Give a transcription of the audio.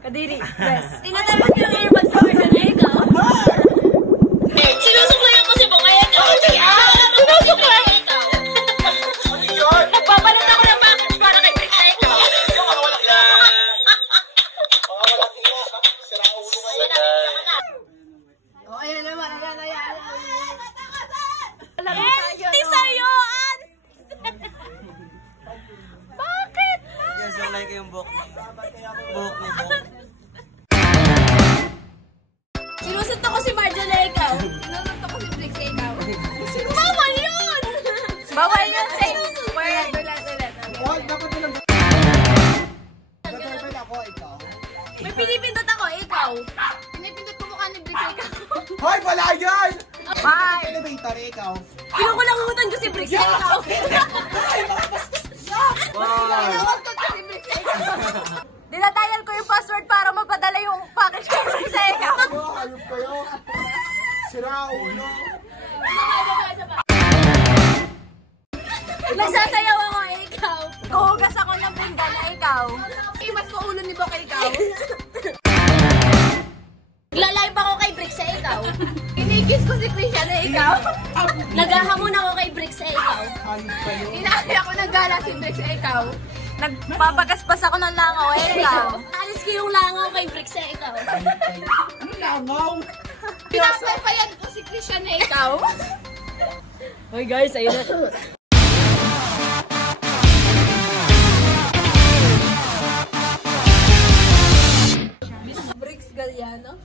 Kadiri, yes. Tinatalak yung earbuds sa akin na ikaw. Sinusuklayan ko si Bongaya ka. Sinusuklayan ikaw. Nagpapalat ako ng package para kay Brix na ikaw. O, ayan naman, ayan. Hindi sayuan! Bakit? Yes, yung like yung book. Book ni book. Sinusunto ko si Marja na ikaw. Sinusunto ko si Brix na ikaw. Bawal yun! Bawal yun! May pinipindot ako, ikaw. Pinipindot ko mukha ni Brix na ikaw. Hoy, wala yan! Bye! Elevator, ikaw. Kinukulangutan ko si Brix na ikaw. Pinawagtot ko si Brix na ikaw. Dinatayan ko yung password para mapadala yung package kay Brix na ikaw. Hayop kayo. Sira ulo. Nagsasayaw ako, ikaw. Kuhugas ako ng pinggan na ikaw. Imas ko ulo ni Boka ikaw. Nagla-live ako kay Brix na ikaw. Kinikis ko si Christian na ikaw. Naghahamon ako kay Brix na ikaw. Hayop kayo. Inaaya ko naggala si Brix na ikaw. Nagpapagaspas ako ng langaw, ikaw. Alis ko yung langaw kay Brix na ikaw. Ano langaw? Pinapapayan ko si Christian na ikaw. Hoy guys, ayun na. Brix Galliano.